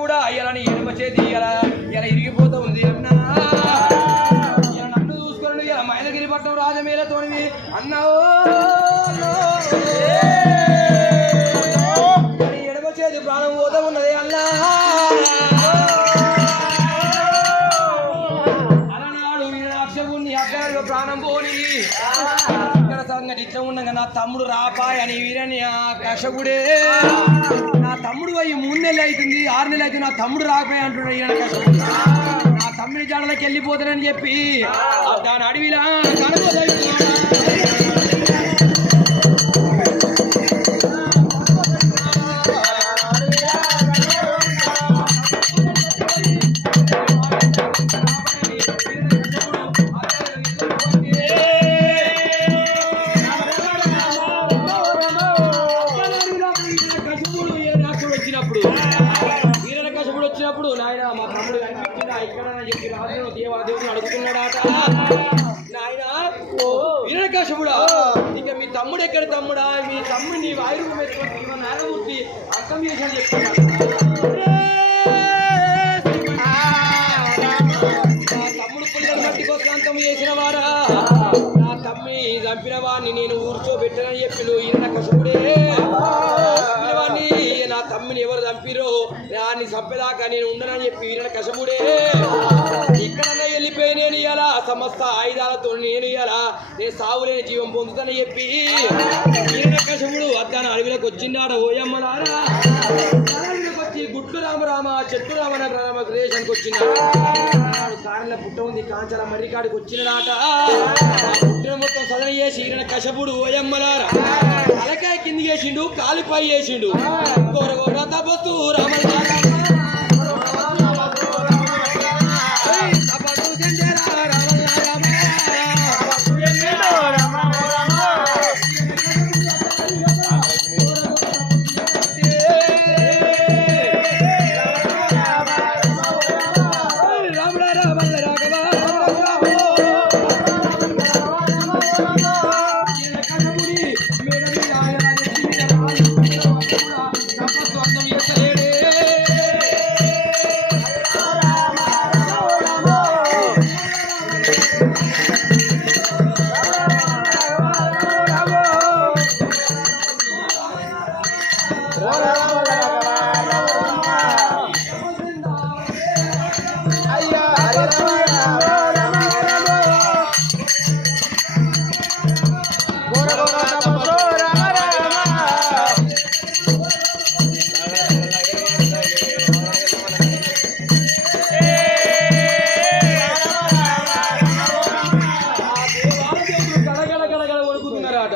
కూడా అయ్యాలని ఎడమ చేతి ఇలా ఇరిగిపోతూ ఉంది అన్నా నన్ను చూసుకున్నాడు ఇలా మైలగిరి పట్టణం రాజమేలతోని అన్నావు ఎడమ చేతి ప్రాణం పోతా ఉన్నది అన్నా అలనాడు అక్షగుణ్ణి అక్కడ ప్రాణం పోని ఇక్కడ సంగతి ఇట్లా ఉండగా నా తమ్ముడు రాపాయ్ అని వీరని కషగుడే నా తమ్ముడు అయ్యి 3 నెలలు అవుతుంది 6 నెలలు అవుతుంది నా తమ్ముడు రాకపోయి అంటున్నాడు ఈయన కషగుడు నా తమ్ముడి జాడలోకి వెళ్ళిపోతానని చెప్పి దాని అడవిలా వచ్చినప్పుడు నాయన మా తమ్ముడు కనిపించిందా ఇక్కడ చెప్పి రాజు దేవాదేవుని అడుగుతున్నాడాట నాయన వీరకశపుడా ఇక మీ తమ్ముడు ఎక్కడ తమ్ముడా మీ తమ్ముడిని వాయురూపం పెట్టుకుని నారాయణమూర్తి అర్థం చేశాను చెప్తున్నాడు నా తమ్ముడు పిల్లలు మట్టికి అంతం చేసిన వారా నా తమ్మి చంపిన వాడిని నేను ఊర్చోబెట్టనని చెప్పి వీరకశపుడే నా తమ్మిని ఎవరు చంపిరో దాన్ని చంపేదాకా నేను ఉండనని చెప్పి వీరకశపుడే ఎక్కడన్నా వెళ్ళిపోయి నేను ఇయ్యాలా సమస్త ఆయుధాలతో నేను ఇయ్యాలా నేను సావులేని జీవం పొందుతానని చెప్పి వీరకశపుడు అద్దాన అడవిలోకి వచ్చిందాడ ఓయమ్మలారా అడవిలోకి వచ్చి గుట్లు రామరామ చెట్టు రామన ప్రదేశానికి వచ్చినాడు కారణంలో పుట్ట ఉంది కాంచాల మర్రికాడికి వచ్చినాడట పుట్టిన మొత్తం సదన చేసి వీరకశపుడు ఓయమ్మలారా తలకాయ కింది చేసిండు కాలిపై చేసిండు గోరగోర తపస్సు రామ